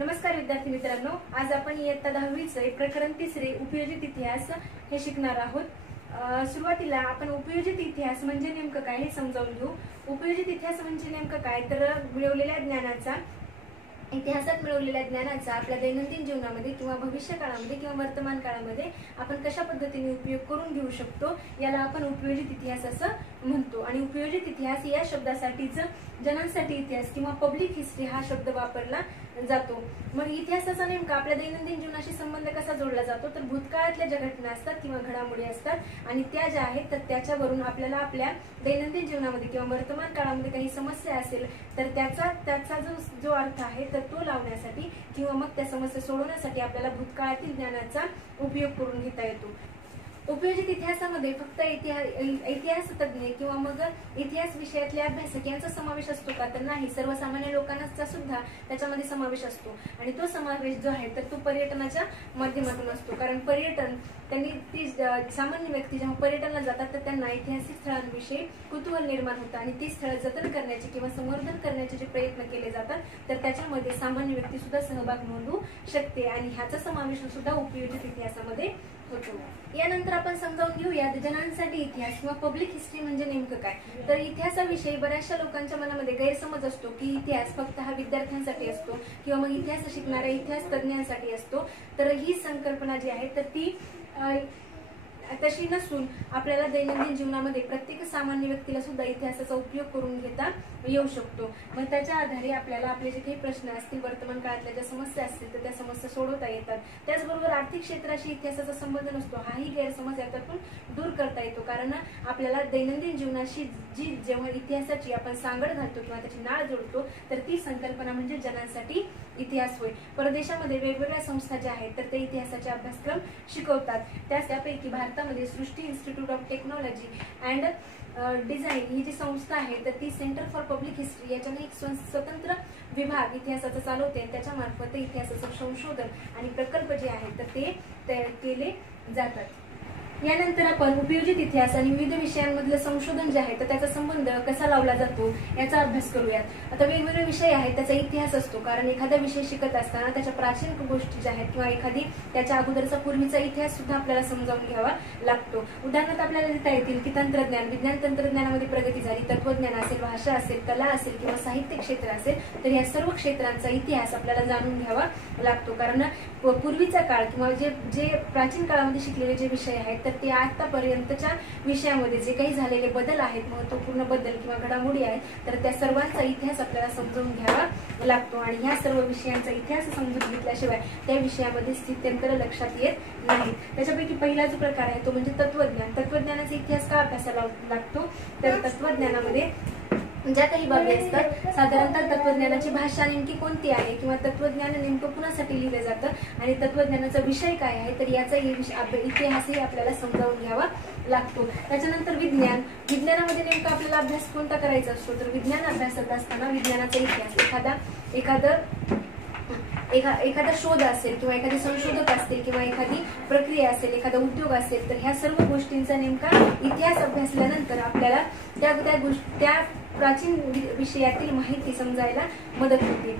नमस्कार विद्यार्थी मित्रांनो, आज आपण इयत्ता 10वीचे प्रकरण 3 उपयोजित इतिहास हे शिकणार आहोत। सुरुवातीला आपण उपयोजित इतिहास म्हणजे नेमकं काय हे समजावून घेऊ। उपयोजित इतिहास म्हणजे नेमकं काय तर मिळवलेल्या ज्ञानाचा, इतिहासात मिळवलेल्या ज्ञानाचा आपल्या दैनंदिन जीवनामध्ये किंवा भविष्य काळामध्ये किंवा वर्तमान काळामध्ये आपण कशा पद्धतीने उपयोग करून घेऊ शकतो याला आपण उपयोजित इतिहास असं म्हणतो। आणि उपयोजित इतिहास या शब्दासाठीच जनांसाठी इतिहास किंवा पब्लिक हिस्ट्री हा शब्द वापरला जातो। मग इतिहासाचा नेमका आपल्या दैनंदिन जीवनाशी संबंध कसा जोडला जातो तर भूतकाळातल्या ज्या घटना असतात किंवा घडामोडी असतात आणि त्या ज्या आहेत तर त्याच्यावरून आपल्याला आपल्या दैनंदिन जीवनामध्ये किंवा वर्तमान काळामध्ये काही समस्या असेल तर त्याचा जो अर्थ आहे तर तो लावण्यासाठी किंवा मग त्या समस्या सोडवण्यासाठी आपल्याला भूतकाळातील ज्ञानाचा उपयोग करून घेता येतो। उपयोजित इतिहासामध्ये फक्त इतिहास तज्ञ किंवा मग इतिहास विषयातले अभ्यासक यांचा समावेश असतो का तर नाही, सर्वसामान्य लोकांचा सुद्धा त्याच्यामध्ये समावेश असतो। आणि तो समावेश जो आहे तर तो पर्यटनाच्या माध्यमातून असतो। कारण पर्यटन ती सामान्य व्यक्ती जेव्हा पर्यटनाला जातात तर त्यांना ऐतिहासिक स्थळांविषयी कुतूहल निर्माण होतं आणि ती स्थळं जतन करण्याचे किंवा संवर्धन करण्याचे जे प्रयत्न केले जातात तर त्याच्यामध्ये सामान्य व्यक्ती सुद्धा सहभाग नोंदवू शकते आणि ह्याचा समावेश सुद्धा उपयोजित इतिहासामध्ये होतो। यानंतर आपण समजावून घेऊया जनांसाठी इतिहास किंवा पब्लिक हिस्ट्री म्हणजे नेमकं काय तर इतिहासाविषयी बऱ्याचशा लोकांच्या मनामध्ये गैरसमज असतो की इतिहास फक्त हा विद्यार्थ्यांसाठी असतो किंवा मग इतिहास शिकणाऱ्या इतिहास तज्ञांसाठी असतो। तर ही संकल्पना जी आहे तर ती तशी नसून आपल्याला दैनंदिन जीवनामध्ये प्रत्येक सामान्य व्यक्तीला सुद्धा इतिहासाचा उपयोग करून घेता येऊ शकतो। मग त्याच्या आधारे आपल्याला आपले जे काही प्रश्न असतील, वर्तमान काळातल्या ज्या समस्या असतील तर त्या समस्या सोडवता येतात। त्याचबरोबर आर्थिक क्षेत्राशी इतिहासाचा संबंध नसतो हाही गैरसमज यातून दूर करता येतो। कारण आपल्याला दैनंदिन जीवनाशी जेव्हा इतिहासाची आपण सांगड घालतो किंवा त्याची नाळ जोडतो तर ती संकल्पना म्हणजे जनांसाठी इतिहास होय। परदेशामध्ये वेगवेगळ्या संस्था ज्या आहेत तर ते इतिहासाचे अभ्यासक्रम शिकवतात। त्यापैकी भारतामध्ये Srishti institute of technology and design ही जी संस्था आहे तर ती सेंटर फॉर पब्लिक हिस्ट्री याच्याने एक स्वतंत्र विभाग इतिहासाचा चालवते। त्याच्या मार्फत इतिहासाचं संशोधन आणि प्रकल्प जे आहेत तर ते तयार केले जातात। यानंतर आपण उपयोजित इतिहास आणि विविध विषयांमधलं संशोधन जे आहे तर त्याचा संबंध कसा लावला जातो याचा अभ्यास करूयात। आता वेगवेगळे विषय आहेत त्याचा इतिहास असतो कारण एखादा विषय शिकत असताना त्याच्या प्राचीन गोष्टी ज्या आहेत किंवा एखादी त्याच्या अगोदरचा पूर्वीचा इतिहास सुद्धा आपल्याला समजावून घ्यावा लागतो। उदाहरणार्थ आपल्याला देता येतील की तंत्रज्ञान, विज्ञान तंत्रज्ञानामध्ये प्रगती झाली, तत्वज्ञान असेल, भाषा असेल, कला असेल किंवा साहित्य क्षेत्र असेल तर या सर्व क्षेत्रांचा इतिहास आपल्याला जाणून घ्यावा लागतो। कारण पूर्वीचा काळ किंवा जे प्राचीन काळामध्ये शिकलेले जे विषय आहेत तर ते आतापर्यंतच्या विषयामध्ये जे काही झालेले बदल आहेत, महत्वपूर्ण बदल किंवा घडामोडी आहेत तर त्या सर्वांचा इतिहास आपल्याला समजून घ्यावा लागतो। आणि ह्या सर्व विषयांचा इतिहास समजून घेतल्याशिवाय त्या विषयामध्ये स्थित्यंतर लक्षात येत नाही। त्याच्यापैकी पहिला जो प्रकार आहे तो म्हणजे तत्वज्ञान। तत्वज्ञानाचा इतिहास का अभ्यासाला लागतो तर तत्वज्ञानामध्ये ज्या काही बाबी असतात, साधारणतः तत्वज्ञानाची भाषा नेमकी कोणती आहे किंवा तत्वज्ञान नेमकं कुणासाठी लिहिलं जातं आणि तत्वज्ञानाचा विषय काय आहे तर याचा इतिहासही आपल्याला समजावून घ्यावा लागतो। त्याच्यानंतर विज्ञानामध्ये नेमका आपल्याला अभ्यास कोणता करायचा असतो तर विज्ञान अभ्यासत असताना विज्ञानाचा इतिहास, एखादा शोध असेल किंवा एखादे संशोधक असतील किंवा एखादी प्रक्रिया असेल, एखादा उद्योग असेल तर ह्या सर्व गोष्टींचा नेमका इतिहास अभ्यासल्यानंतर आपल्याला त्या प्राचीन विषयातील माहिती समजायला मदत होते।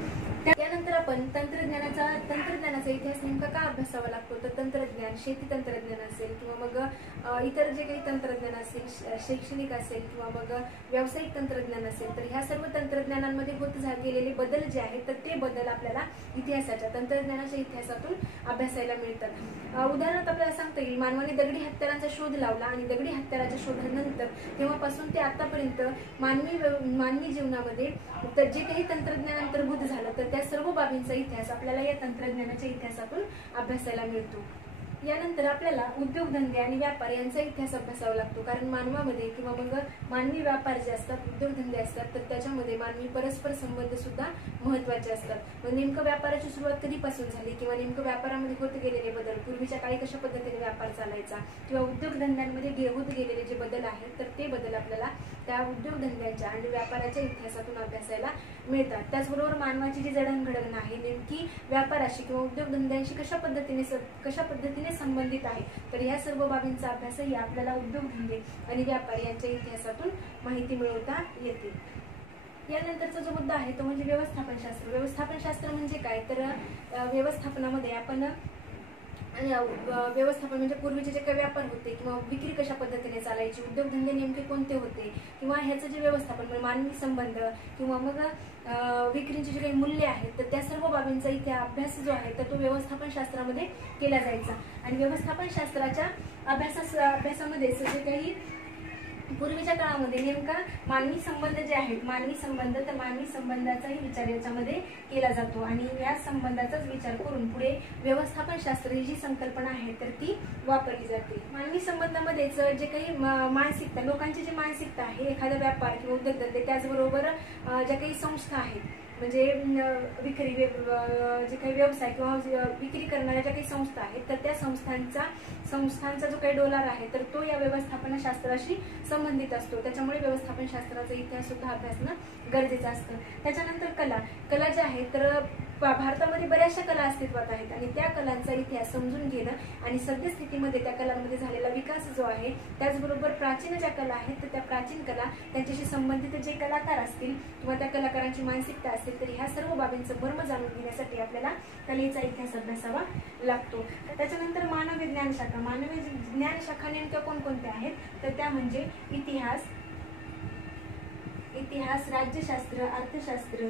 त्यानंतर आपण तंत्रज्ञानाचा इतिहास नेमका का अभ्यासावा लागतो तर तंत्रज्ञान, शेती तंत्रज्ञान असेल किंवा मग इतर जे काही तंत्रज्ञान असेल, शैक्षणिक असेल किंवा मग व्यावसायिक तंत्रज्ञान असेल तर ह्या सर्व तंत्रज्ञानांमध्ये होत गेलेले बदल जे आहेत तर ते बदल आपल्याला तंत्रज्ञानाच्या इतिहासातून अभ्यासायला मिळतात। उदाहरणार्थ आपल्याला सांगता येईल मानवाने दगडी हत्यारांचा शोध लावला आणि दगडी हत्याराच्या शोधानंतर तेव्हापासून ते आतापर्यंत मानवी जीवनामध्ये जे काही तंत्रज्ञान अंतर्भूत झालं तर त्या सर्व बाबींचा इतिहास आपल्याला या तंत्रज्ञानाच्या इतिहासातून अभ्यासायला मिळतो। यानंतर आपल्याला उद्योगधंदे आणि व्यापार यांचा इतिहास अभ्यासावा लागतो कारण मानवामध्ये किंवा मग मानवी व्यापार जे असतात, उद्योगधंदे असतात तर त्याच्यामध्ये मानवी परस्पर संबंध सुद्धा महत्वाचे असतात। मग नेमकं व्यापाराची सुरुवात कधीपासून झाली किंवा नेमकं व्यापारामध्ये होत गेलेले बदल, पूर्वीच्या काळी कशा पद्धतीने व्यापार चालायचा किंवा उद्योगधंद्यांमध्ये होत गेलेले जे बदल आहेत तर ते बदल आपल्याला त्या उद्योगधंद्यांच्या आणि व्यापाराच्या इतिहासातून अभ्यासायला मिळतात। त्याचबरोबर मानवाची जी जडणघडण आहे नेमकी व्यापाराशी किंवा उद्योगधंद्यांशी कशा पद्धतीने संबंधित आहे तर या सर्व बाबींचा अभ्यासही आपल्याला उद्योगधंदे आणि व्यापार यांच्या इतिहासातून माहिती मिळवता येते। यानंतरचा जो मुद्दा आहे तो म्हणजे व्यवस्थापनशास्त्र. व्यवस्थापनशास्त्र म्हणजे काय, तर व्यवस्थापनामध्ये आपण व्यवस्थापन म्हणजे पूर्वीचे जे काही व्यापार होते किंवा विक्री कशा पद्धतीने चालायची, उद्योगधंदे नेमके कोणते होते, किंवा ह्याचं जे व्यवस्थापन म्हणजे मानवी संबंध किंवा मग विक्रीची जी काही मूल्य आहेत, तर त्या सर्व बाबींचा इथे अभ्यास जो आहे तर तो व्यवस्थापन शास्त्रामध्ये केला जायचा. आणि व्यवस्थापन शास्त्राच्या अभ्यासामध्ये जे काही पूर्वीच्या काळामध्ये नेमका मानवी संबंध जे आहेत, मानवी संबंध, तर मानवी संबंधाचाही विचार याच्यामध्ये केला जातो. आणि या संबंधाचाच विचार करून पुढे व्यवस्थापन शास्त्र ही जी संकल्पना आहे तर ती वापरली जाते. मानवी संबंधामध्येच जे काही मानसिकता, लोकांची जी मानसिकता आहे, एखादा व्यापार किंवा उद्योगधंदे, त्याचबरोबर ज्या काही संस्था आहेत म्हणजे विक्री जे काही व्यवसाय किंवा विक्री करणाऱ्या ज्या काही संस्था आहेत तर त्या संस्थांचा जो काही डोलार आहे तर तो या व्यवस्थापन शास्त्राशी संबंधित असतो. त्याच्यामुळे व्यवस्थापन शास्त्राचा इतिहास सुद्धा अभ्यासणं गरजेचं असतं. त्याच्यानंतर कला ज्या आहेत तर भारतामध्ये बऱ्याचशा कला अस्तित्वात आहेत आणि त्या कलांचा इतिहास समजून घेणं आणि सद्यस्थितीमध्ये त्या कलांमध्ये झालेला विकास जो आहे, त्याचबरोबर प्राचीन ज्या कला आहेत तर त्या प्राचीन कला, त्यांच्याशी संबंधित जे कलाकार असतील किंवा त्या कलाकारांची मानसिकता असेल, तर ह्या सर्व बाबींचं मर्म जाणून घेण्यासाठी आपल्याला कलेचा इतिहास अभ्यासावा लागतो. त्याच्यानंतर मानव विज्ञान शाखा. मानवी विज्ञान शाखा नेमक्या कोणकोणत्या आहेत, तर त्या म्हणजे इतिहास, राज्यशास्त्र, अर्थशास्त्र,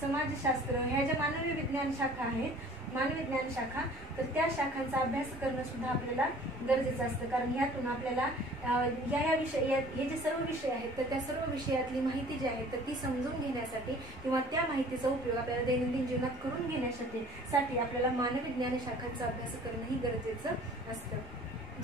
समाजशास्त्र, ह्या ज्या मानवी विज्ञान शाखा आहेत, मानवी विज्ञान शाखा, तर त्या शाखांचा अभ्यास करणं सुद्धा आपल्याला गरजेचं असतं. कारण यातून आपल्याला हे जे सर्व विषय आहेत तर त्या सर्व विषयातली माहिती जी आहे तर ती समजून घेण्यासाठी किंवा त्या माहितीचा उपयोग आपल्याला दैनंदिन जीवनात करून घेण्यासाठी आपल्याला मानवी विज्ञान शाखांचा अभ्यास करणंही गरजेचं असतं.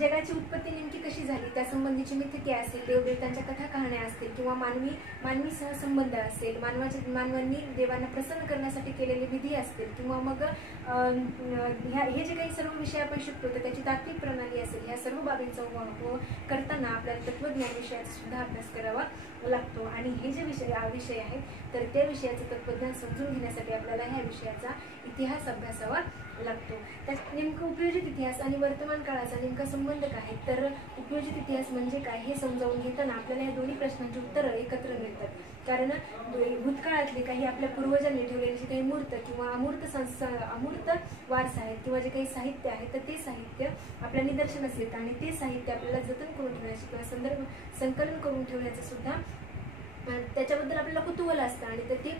जगाची उत्पत्ती नेमकी कशी झाली त्यासंबंधीची मिथके असेल, देवदेवतांच्या कथा कहाण्या असतील किंवा मानवी सहसंबंध असेल, मानवांनी देवांना प्रसन्न करण्यासाठी केलेले विधी असतील किंवा मग हे जे काही सर्व विषय आपण शिकतो तर त्याची तात्विक प्रणाली असेल, ह्या सर्व बाबींचा करताना आपल्याला तत्वज्ञान विषयाचा सुद्धा अभ्यास करावा लागतो. आणि हे जे विषय आहेत तर त्या विषयाचं तत्वज्ञान समजून घेण्यासाठी आपल्याला ह्या विषयाचा इतिहास अभ्यासावा लागतो. त्यात नेमकं उपयोजित इतिहास आणि वर्तमान काळाचा नेमका संबंध काय, तर उपयोजित इतिहास म्हणजे काय हे समजावून घेताना आपल्याला या दोन्ही प्रश्नांची उत्तरं एकत्र मिळतात. कारण भूतकाळातले काही आपल्या पूर्वजांनी ठेवलेले जे काही मूर्त किंवा अमूर्त वारसा आहेत किंवा जे काही साहित्य आहे तर ते साहित्य आपल्या निदर्शनास येतं आणि ते साहित्य आपल्याला जतन करून ठेवण्याचे किंवा संकलन करून ठेवण्याचं सुद्धा त्याच्याबद्दल आपल्याला कुतूहल असतं आणि ते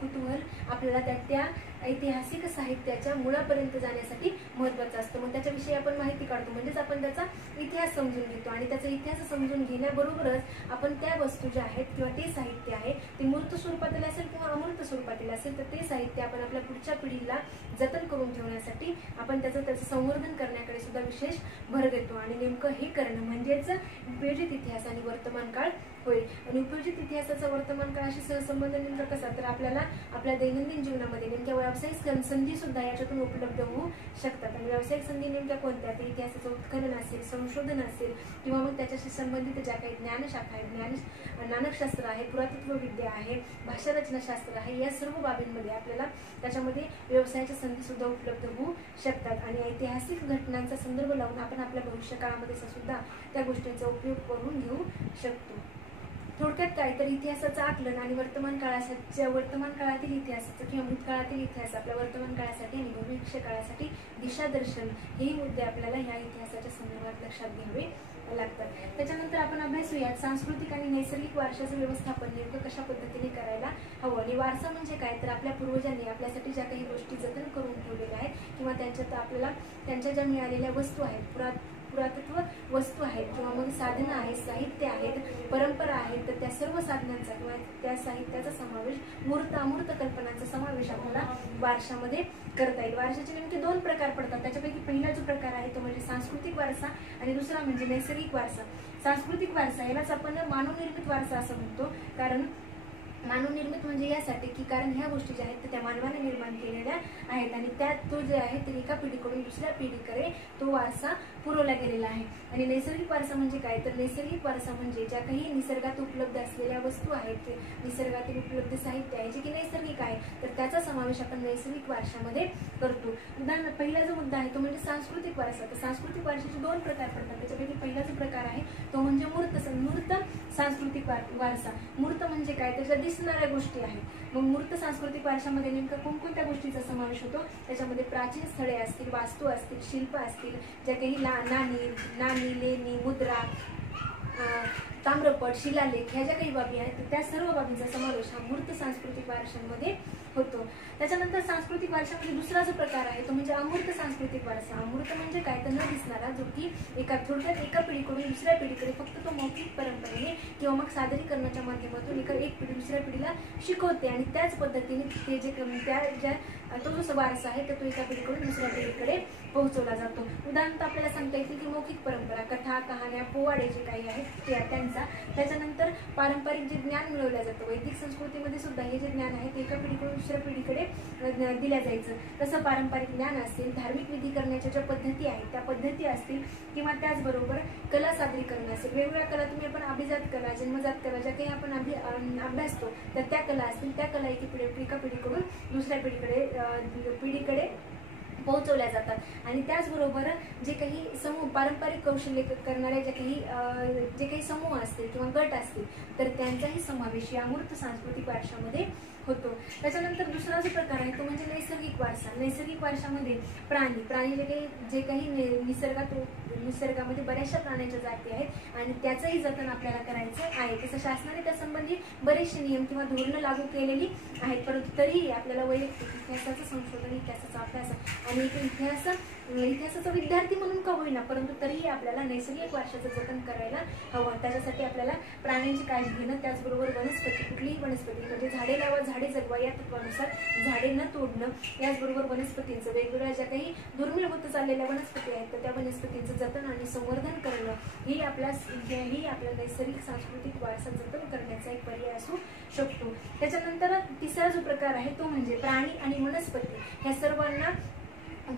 कुतूहल आपल्याला त्या ऐतिहासिक साहित्याच्या मुळापर्यंत जाण्यासाठी महत्त्वाचं असतं. मग त्याच्याविषयी आपण माहिती काढतो, म्हणजेच आपण त्याचा इतिहास समजून घेतो आणि त्याचा इतिहास समजून घेण्याबरोबरच आपण त्या वस्तू ज्या आहेत किंवा ते साहित्य आहे ते मूर्त स्वरूपातील असेल किंवा अमूर्त स्वरूपातील असेल तर ते साहित्य आपण आपल्या पुढच्या पिढीला जतन करून ठेवण्यासाठी आपण त्याचं संवर्धन करण्याकडे सुद्धा विशेष भर देतो. आणि नेमकं हे करणं म्हणजेच उपयोजित इतिहास आणि वर्तमान काळ होय. आणि उपयोजित इतिहासाचा वर्तमान काळाशी सहसंबंध नेमका कसा, तर आपल्याला आपल्या दैनंदिन जीवनामध्ये नेमक्या व्यावसायिक संधी सुद्धा याच्यातून उपलब्ध होऊ शकतात. आणि व्यावसायिक संधी नेमक्या कोणत्या, तर इतिहासाचं उत्खनन असेल, संशोधन असेल किंवा मग त्याच्याशी संबंधित ज्या काही ज्ञानशाखा आहेत, नाणकशास्त्र आहे, पुरातत्व विद्या आहे, भाषारचनाशास्त्र आहे, या सर्व बाबींमध्ये आपल्याला त्याच्यामध्ये व्यवसायाच्या संधी सुद्धा उपलब्ध होऊ शकतात. आणि ऐतिहासिक घटनांचा संदर्भ लावून आपण आपल्या भविष्यकाळामध्ये सुद्धा त्या गोष्टींचा उपयोग करून घेऊ शकतो. थोडक्यात काय, तर इतिहासाचं आकलन आणि वर्तमान काळातील इतिहासाचं किंवा भूतकाळातील इतिहास आपल्या वर्तमान काळासाठी आणि भविष्य काळासाठी दिशादर्शन हेही मुद्दे आपल्याला ह्या इतिहासाच्या संदर्भात लक्षात घ्यावे लागतात. त्याच्यानंतर आपण अभ्यासूयात सांस्कृतिक आणि नैसर्गिक वारशाचं व्यवस्थापन नेमकं कशा पद्धतीने करायला हवं. आणि वारसा म्हणजे काय, तर आपल्या पूर्वजांनी आपल्यासाठी ज्या काही गोष्टी जतन करून ठेवलेल्या आहेत किंवा त्यांच्यात आपल्याला त्यांच्या ज्या मिळालेल्या वस्तू आहेत, पुरातत्व वस्तू आहेत किंवा मग साधनं आहेत, साहित्य आहेत, परंपरा आहेत, तर त्या सर्व साधनांचा किंवा त्या साहित्याचा समावेश मूर्त अमूर्त कल्पनांचा समावेश आपल्याला वारशामध्ये करता येईल. वारशाचे नेमके दोन प्रकार पडतात. त्याच्यापैकी पहिला जो प्रकार आहे तो म्हणजे सांस्कृतिक वारसा आणि दुसरा म्हणजे नैसर्गिक वारसा. सांस्कृतिक वारसा यालाच आपण मानवनिर्मित वारसा असं म्हणतो. कारण मानवनिर्मित म्हणजे यासाठी की कारण ह्या गोष्टी ज्या आहेत त्या मानवाने निर्माण केलेल्या आहेत आणि त्यात तो जे आहे ते एका पिढीकडून दुसऱ्या पिढीकडे तो वारसा पुरवला गेलेला आहे. आणि नैसर्गिक वारसा म्हणजे काय, तर नैसर्गिक वारसा म्हणजे ज्या काही निसर्गात उपलब्ध असलेल्या वस्तू आहेत, निसर्गातील उपलब्ध साहित्य आहे जे की नैसर्गिक आहे, तर त्याचा समावेश आपण नैसर्गिक वारशामध्ये करतो. उदाहरणार्थ पहिला जो मुद्दा आहे तो म्हणजे सांस्कृतिक वारसा. तर सांस्कृतिक वारशाचे दोन प्रकार पडतात. त्याच्यापैकी पहिला जो प्रकार आहे तो म्हणजे मूर्त सांस्कृतिक वारसा. मूर्त म्हणजे काय, त्याच्या दिसणाऱ्या गोष्टी आहेत. मग मूर्त सांस्कृतिक वारशामध्ये नेमकं कोणकोणत्या गोष्टीचा समावेश होतो, त्याच्यामध्ये प्राचीन स्थळे असतील, वास्तू असतील, शिल्प असतील, ज्या काही नाणी, लेणी, मुद्रा, ताम्रपट, शिलालेख ह्या ज्या काही बाबी आहेत त्या सर्व बाबींचा समावेश हा मूर्त सांस्कृतिक वारशांमध्ये होतो. त्याच्यानंतर सांस्कृतिक वारशामध्ये दुसरा जो प्रकार आहे तो म्हणजे अमूर्त सांस्कृतिक वारसा. अमूर्त म्हणजे काय, तर न दिसणारा, जो की थोडक्यात एका पिढीकडून दुसऱ्या पिढीकडे फक्त तो मौखिक परंपरेने किंवा मग सादरीकरणाच्या माध्यमातून एक पिढी दुसऱ्या पिढीला शिकवते आणि त्याच पद्धतीने ते जे तो जो वारसा आहे तर तो एका पिढीकडून दुसऱ्या पिढीकडे पोहोचवला जातो. उदाहरणार्थ आपल्याला सांगता येतील की मौखिक परंपरा, कथा, कहाण्या, पोवाडे जे काही आहेत त्यांचा. त्याच्यानंतर पारंपरिक जे ज्ञान मिळवलं जातं, वैदिक संस्कृतीमध्ये सुद्धा हे जे ज्ञान आहे ते एका पिढीकडून दुसऱ्या पिढीकडे दिल्या जायचं. तसं पारंपरिक ज्ञान असतील, धार्मिक विधी करण्याच्या ज्या पद्धती आहेत त्या पद्धती असतील किंवा त्याचबरोबर कला सादरीकरण असेल, वेगवेगळ्या कला, तुम्ही आपण अभिजात कला, जन्मजात कला ज्या काही आपण अभ्यासतो तर त्या कला असतील, त्या कला एका पिढीकडून दुसऱ्या पिढीकडे पोहोचवल्या जातात. आणि त्याचबरोबर जे काही समूह पारंपरिक कौशल्य करणारे जे काही समूह असतील किंवा गट असतील तर त्यांचाही समावेश या अमूर्त सांस्कृतिक वारशामध्ये होतो. त्याच्यानंतर दुसरा जो प्रकार आहे तो म्हणजे नैसर्गिक वारसा. नैसर्गिक वारशामध्ये प्राणी जे काही निसर्गामध्ये बऱ्याचशा प्राण्यांच्या जाती आहेत आणि त्याचंही जतन आपल्याला करायचं आहे. तसं शासनाने त्या संबंधी बरेचसे नियम किंवा धोरणं लागू केलेली आहेत, परंतु तरीही आपल्याला वैयक्तिक इतिहासाचं संशोधन, इतिहासाचा अभ्यास आणि इतिहासाचा विद्यार्थी म्हणून का होईना परंतु तरीही आपल्याला नैसर्गिक वारशाचं जतन करायला हवं. त्याच्यासाठी आपल्याला प्राण्यांची काळजी घेणं, त्याचबरोबर वनस्पती, कुठलीही वनस्पती म्हणजे झाडे लावा झाडे जगवा या तत्वानुसार झाडे न तोडणं, याचबरोबर वनस्पतींचं वेगवेगळ्या ज्या काही दुर्मिळ होत चाललेल्या वनस्पती आहेत तर त्या वनस्पतींचं जतन आणि संवर्धन करणं ही आपल्या नैसर्गिक सांस्कृतिक वारसा जतन करण्याचा एक पर्याय असू शकतो. त्याच्यानंतर तिसरा जो प्रकार आहे तो म्हणजे प्राणी आणि वनस्पती ह्या सर्वांना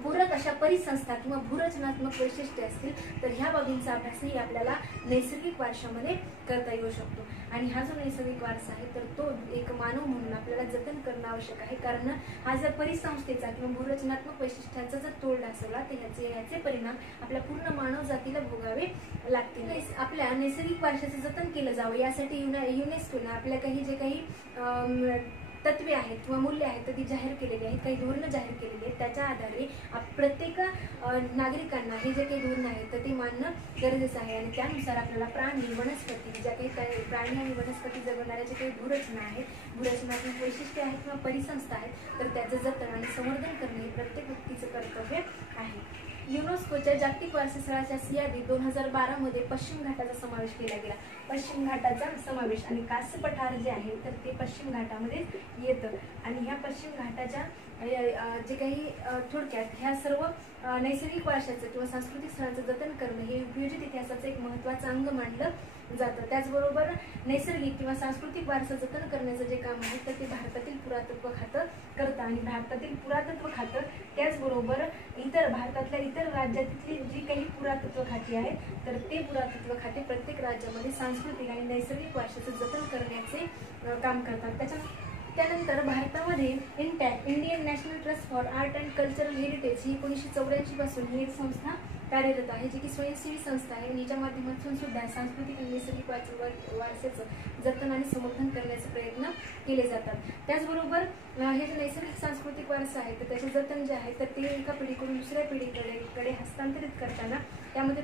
पूरक अशा परिसंस्था किंवा भूरचनात्मक वैशिष्ट्ये असतील तर ह्या बाबींचा अभ्यासही आपल्याला नैसर्गिक वारशामध्ये करता येऊ शकतो. आणि हा जो नैसर्गिक वारसा आहे तर तो एक मानव म्हणून आपल्याला जतन करणं आवश्यक आहे, कारण हा जर परिसंस्थेचा किंवा भूरचनात्मक वैशिष्ट्यांचा जर तोड नसला तर ह्याचे परिणाम आपल्या पूर्ण मानव जातीला भोगावे लागतील. आपल्या नैसर्गिक वारशाचं जतन केलं जावं यासाठी युनेस्कोने आपल्या जे काही तत्वे आहेत किंवा मूल्य आहेत तर ती जाहीर केलेली आहेत, काही धोरणं जाहीर केलेली आहेत. त्याच्या आधारे प्रत्येक नागरिकांना हे जे काही धोरणं आहेत तर ते मानणं गरजेचं आहे आणि त्यानुसार आपल्याला प्राणी, वनस्पती, ज्या काही प्राणी आणि वनस्पती जगवणाऱ्या जे काही भूरचना आहेत, भूरचनात्मक वैशिष्ट्ये आहेत किंवा परिसंस्था आहेत तर त्याचं जतन आणि संवर्धन करणे हे प्रत्येक व्यक्तीचं कर्तव्य आहे. युनेस्कोच्या जागतिक वारसा स्थळाच्या यादीत 2012 मध्ये पश्चिम घाटाचा समावेश केला गेला. पश्चिम घाटाचा समावेश आणि कास पठार जे आहे तर ते पश्चिम घाटामध्ये येतं आणि ह्या पश्चिम घाटाच्या जे काही थोडक्यात ह्या सर्व नैसर्गिक वारशाचं किंवा सांस्कृतिक स्थळांचं जतन करणं हे उपयोजित इतिहासाचं एक महत्त्वाचं अंग मानलं जातं. त्याचबरोबर नैसर्गिक किंवा सांस्कृतिक वारसा जतन करण्याचं जे काम आहे तर ते भारतातील पुरातत्व खातं करतं आणि भारतातील पुरातत्व खातं त्याचबरोबर भारतातल्या इतर राज्यातली जी काही पुरातत्व खाती आहेत तर ते पुरातत्व खाते प्रत्येक राज्यामध्ये सांस्कृतिक आणि नैसर्गिक वारशाचं जतन करण्याचे काम करतात. त्यानंतर भारतामध्ये Indian national trust for art and cultural heritage ही 1984 पासून ही एक संस्था कार्यरत आहे, जी की स्वयंसेवी संस्था आहे. हिच्या माध्यमातून सुद्धा सांस्कृतिक आणि नैसर्गिक वारशाचं जतन आणि संवर्धन करण्याचे प्रयत्न केले जातात. त्याचबरोबर हे जे नैसर्गिक सांस्कृतिक वारसा आहे तर त्याचे जतन जे आहे तर ते एका पिढीकडून दुसऱ्या पिढीकडे हस्तांतरित करताना त्यामध्ये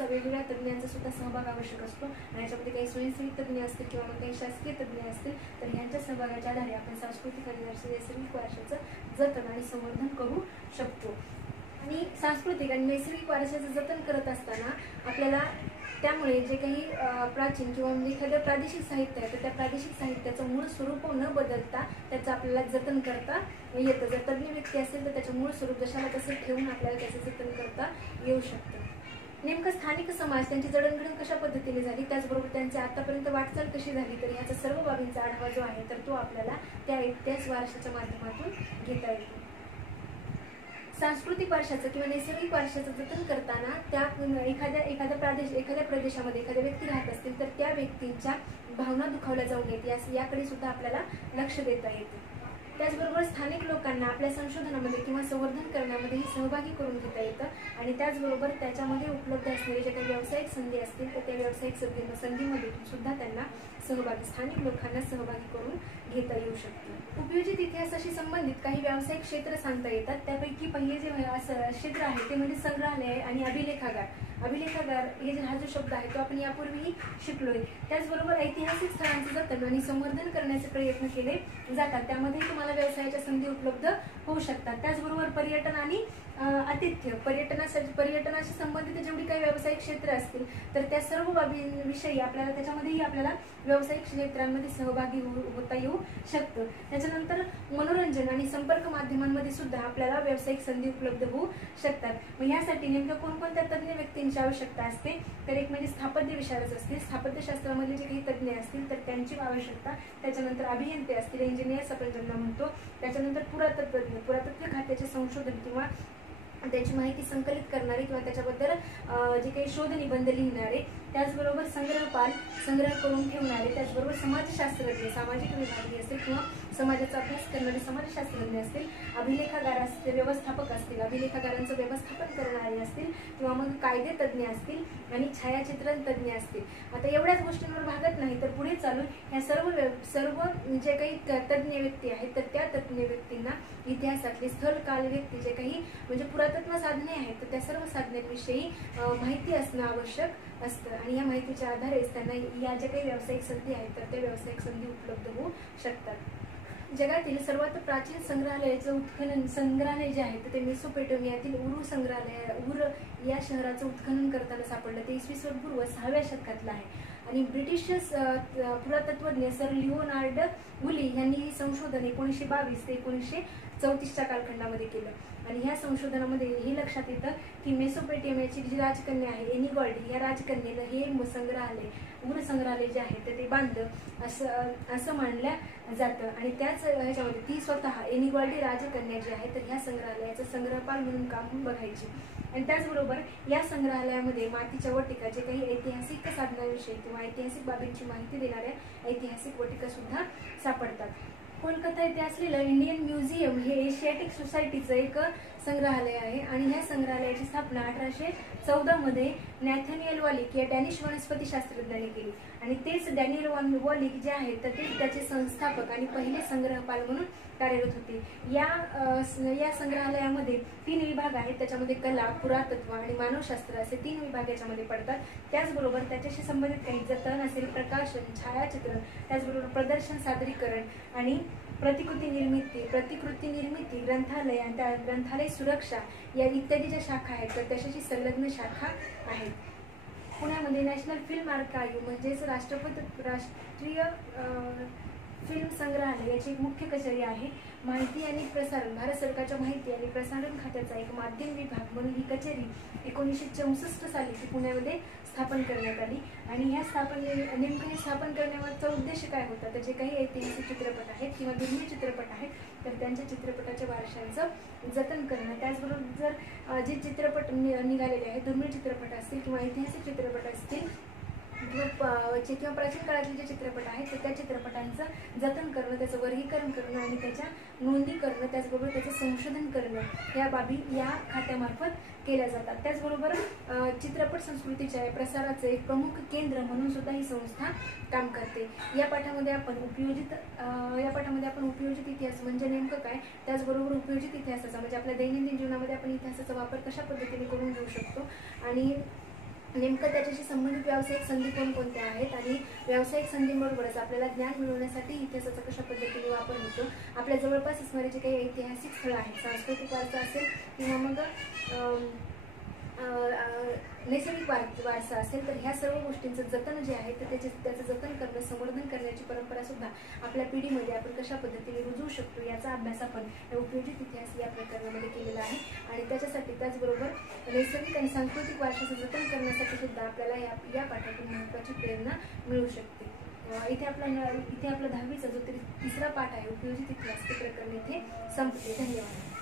वेगवेगळ्या तज्ज्ञांचा सुद्धा सहभाग आवश्यक असतो आणि याच्यामध्ये काही स्वयंसेवी तज्ज्ञ असतील किंवा मग काही शासकीय तज्ज्ञ असतील तर यांच्या सहभागाच्या आधारे आपण सांस्कृतिक आणि नैसर्गिक वारशाचं जतन आणि संवर्धन करू शकतो. आणि सांस्कृतिक आणि नैसर्गिक वारशाचं जतन करत असताना आपल्याला त्यामुळे जे काही प्राचीन किंवा एखादं प्रादेशिक साहित्य आहे तर त्या प्रादेशिक साहित्याचं मूळ स्वरूप न बदलता त्याचं आपल्याला जतन करता येतं. जर तज्ज्ञ व्यक्ती असेल तर त्याचं मूळ स्वरूप जशाला तसं ठेवून आपल्याला त्याचं जतन करता येऊ शकतं. नेमकं स्थानिक समाज त्यांची जडणघडण कशा पद्धतीने झाली, त्याचबरोबर त्यांची आतापर्यंत वाटचाल कशी झाली, तर याचा सर्व बाबींचा आढावा जो आहे तर तो आपल्याला त्या इतिहास वारशाच्या माध्यमातून घेता येतो. सांस्कृतिक वारशाचं किंवा नैसर्गिक वारशाचं जतन करताना त्या एखाद्या प्रदेशामध्ये एखाद्या व्यक्ती राहत असतील तर त्या व्यक्तींच्या भावना दुखावल्या जाऊ नयेत याकडे सुद्धा आपल्याला लक्ष देता येते. त्याचबरोबर स्थानिक लोकांना आपल्या संशोधनामध्ये किंवा संवर्धन करण्यामध्येही सहभागी करून घेता येतं आणि त्याचबरोबर त्याच्यामध्ये उपलब्ध असलेले ज्या काही व्यावसायिक संधी असतील तर त्या व्यावसायिक संधीमध्ये सुद्धा त्यांना स्थानिक लोकांना सहभागी करून घेता येऊ शकते. उपयोजित इतिहासाशी संबंधित काही व्यावसायिक क्षेत्र सांगता येतात. त्यापैकी पहिले जे क्षेत्र आहे ते म्हणजे संग्रहालय आणि अभिलेखागार. अभिलेखागार हा जो शब्द आहे तो आपण यापूर्वीही शिकलोय. त्याचबरोबर ऐतिहासिक स्थळांचे जतन आणि संवर्धन करण्याचे प्रयत्न केले जातात, त्यामध्ये तुम्हाला व्यवसायाच्या संधी उपलब्ध होऊ शकतात. त्याचबरोबर पर्यटन आणि आतिथ्य, पर्यटनाशी संबंधित जेवढी काही व्यावसायिक क्षेत्र असतील तर त्या सर्व बाबींविषयी त्याच्यामध्येही आपल्याला व्यावसायिक क्षेत्रांमध्ये सहभागी होता येऊ शकतं. त्याच्यानंतर मनोरंजन आणि संपर्क माध्यमांमध्ये सुद्धा आपल्याला व्यावसायिक संधी उपलब्ध होऊ शकतात. मग यासाठी नेमकं कोणकोणत्या तज्ज्ञ व्यक्तींची आवश्यकता असते, तर एक म्हणजे स्थापत्य विशारद असतील, स्थापत्यशास्त्रामधले जे काही तज्ज्ञ असतील तर त्यांची आवश्यकता. त्याच्यानंतर अभियंते असतील, इंजिनियर्स आपण ज्यांना म्हणतो. त्याच्यानंतर पुरातत्वज्ञ, पुरातत्व खात्याचे संशोधन किंवा त्याची माहिती संकलित करणारे किंवा त्याच्याबद्दल जे काही शोध निबंध लिहिणारे. त्याचबरोबर संग्रहपाल, संग्रह करून ठेवणारे. त्याचबरोबर समाजशास्त्रज्ञ, सामाजिक विभागीय असतील किंवा समाजाचा अभ्यास करणारे समाजशास्त्रज्ञ असतील. अभिलेखागार असतील, व्यवस्थापक असतील, अभिलेखागारांचं व्यवस्थापन करणारे असतील किंवा मग कायदे तज्ज्ञ असतील आणि छायाचित्रण तज्ज्ञ असतील. आता एवढ्याच गोष्टींवर भागत नाही तर पुढे चालून ह्या सर्व जे काही तज्ज्ञ व्यक्ती आहेत तर त्या तज्ज्ञ व्यक्तींना इतिहासातले स्थळ काल व्यक्ती जे काही म्हणजे पुरातत्व साधने आहेत तर त्या सर्व साधनांविषयी माहिती असणं आवश्यक असतं आणि या माहितीच्या आधारेच त्यांना या ज्या काही व्यावसायिक संधी आहेत तर त्या व्यावसायिक संधी उपलब्ध होऊ शकतात. जगातील सर्वात प्राचीन संग्रहालयाचं उत्खनन संग्रहालय जे आहे ते मेसोपोटेमियातील उर या शहराचं उत्खनन करताना सापडलं. ते इसवी पूर्व 6व्या शतकातलं आहे आणि ब्रिटिश पुरातत्वज्ञ सर लिओनार्ड वुली यांनी हे संशोधन 1922 ते 1934च्या कालखंडामध्ये केलं. आणि ह्या संशोधनामध्ये हे लक्षात येतं की मेसोपोटेमियाची जी राजकन्या आहे एनिगॉल्डी, या राजकन्येनं हे उर संग्रहालय जे आहे ते बांधलं असं मानलं जातं. आणि त्याच ह्याच्यामध्ये ती स्वतः एनिगॉल्डी राजकन्या जी आहे तर ह्या संग्रहालयाचं संग्रहपाल म्हणून काम बघायची. आणि त्याचबरोबर या संग्रहालयामध्ये मातीच्या वटिका, जे काही ऐतिहासिक साधनांविषयी किंवा ऐतिहासिक बाबींची माहिती देणाऱ्या ऐतिहासिक वटिका सुद्धा सापडतात. कोलकाता येथे असलेलं इंडियन म्युझियम हे एशियाटिक सोसायटीचं एक संग्रहालय आहे आणि ह्या संग्रहालयाची स्थापना 1814 मध्ये नॅथॅनियल वॉलिक या डॅनिश वनस्पती शास्त्रज्ञांनी केली. आणि तेच डॅनियल वॉलिक जे आहेत तर ते त्याचे संस्थापक आणि पहिले संग्रहपाल म्हणून कार्यरत होते. या संग्रहालयामध्ये 3 विभाग आहेत. त्याच्यामध्ये कला, पुरातत्व आणि मानवशास्त्र असे 3 विभाग याच्यामध्ये पडतात. त्याचबरोबर त्याच्याशी संबंधित काही जतन असेल, प्रकाशन, छायाचित्रण, त्याचबरोबर प्रदर्शन, सादरीकरण आणि प्रतिकृती निर्मिती, ग्रंथालय आणि त्या ग्रंथालय सुरक्षा या इत्यादी ज्या शाखा आहेत तर त्याच्याशी संलग्न शाखा आहेत. पुण्यामध्ये नॅशनल फिल्म आर्काइव्ह म्हणजेच राष्ट्रीय फिल्म संग्रहालय याची एक मुख्य कचेरी आहे. माहिती आणि प्रसारण, भारत सरकारच्या माहिती आणि प्रसारण खात्याचा एक माध्यम विभाग म्हणून ही कचेरी 1964 साली पुण्यामध्ये स्थापन करण्यात आली. आणि ह्या नेमकं हे स्थापन करण्यामागचा उद्देश काय होता, तर जे काही ऐतिहासिक चित्रपट आहेत किंवा दुर्मिळ चित्रपट आहेत तर त्यांच्या चित्रपटाच्या वारशांचं जतन करणं. त्याचबरोबर जर जे चित्रपट निघालेले आहेत, दुर्मिळ चित्रपट असतील किंवा ऐतिहासिक चित्रपट असतील किंवा प्राचीन काळातले जे चित्रपट आहेत तर त्या चित्रपटांचं जतन करणं, त्याचं वर्गीकरण करणं आणि त्याच्या नोंदी करणं, त्याचबरोबर त्याचं संशोधन करणं या बाबी या खात्यामार्फत केल्या जातात. त्याचबरोबर चित्रपट संस्कृतीच्या प्रसाराचं एक प्रमुख केंद्र म्हणून सुद्धा ही संस्था काम करते. या पाठामध्ये आपण उपयोजित इतिहास म्हणजे नेमकं काय, त्याचबरोबर उपयोजित इतिहासाचा म्हणजे आपल्या दैनंदिन जीवनामध्ये आपण इतिहासाचा वापर कशा पद्धतीने करून घेऊ शकतो आणि नेमकं त्याच्याशी संबंधित व्यावसायिक संधी कोणकोणत्या आहेत आणि व्यावसायिक संधींबरोबरच आपल्याला ज्ञान मिळवण्यासाठी इतिहासाचा कशा पद्धतीने वापर होतो. आपल्या जवळपास असणारे जे काही ऐतिहासिक स्थळं आहेत, सांस्कृतिक वारसा असेल किंवा मग नैसर्गिक वारसा असेल तर ह्या सर्व गोष्टींचं जतन जे आहे तर त्याचं जतन करणं, संवर्धन करण्याची परंपरा सुद्धा आपल्या पिढीमध्ये आपण कशा पद्धतीने रुजवू शकतो याचा अभ्यास आपण उपयोजित इतिहास या प्रकरणामध्ये केलेला आहे. आणि त्याच्यासाठी त्याचबरोबर नैसर्गिक आणि सांस्कृतिक वारशाचं जतन करण्यासाठी सुद्धा आपल्याला या पाठातून महत्त्वाची प्रेरणा मिळू शकते. इथे आपला 10वीचा जो तिसरा पाठ आहे उपयोजित इतिहास ते प्रकरण इथे संपते. धन्यवाद.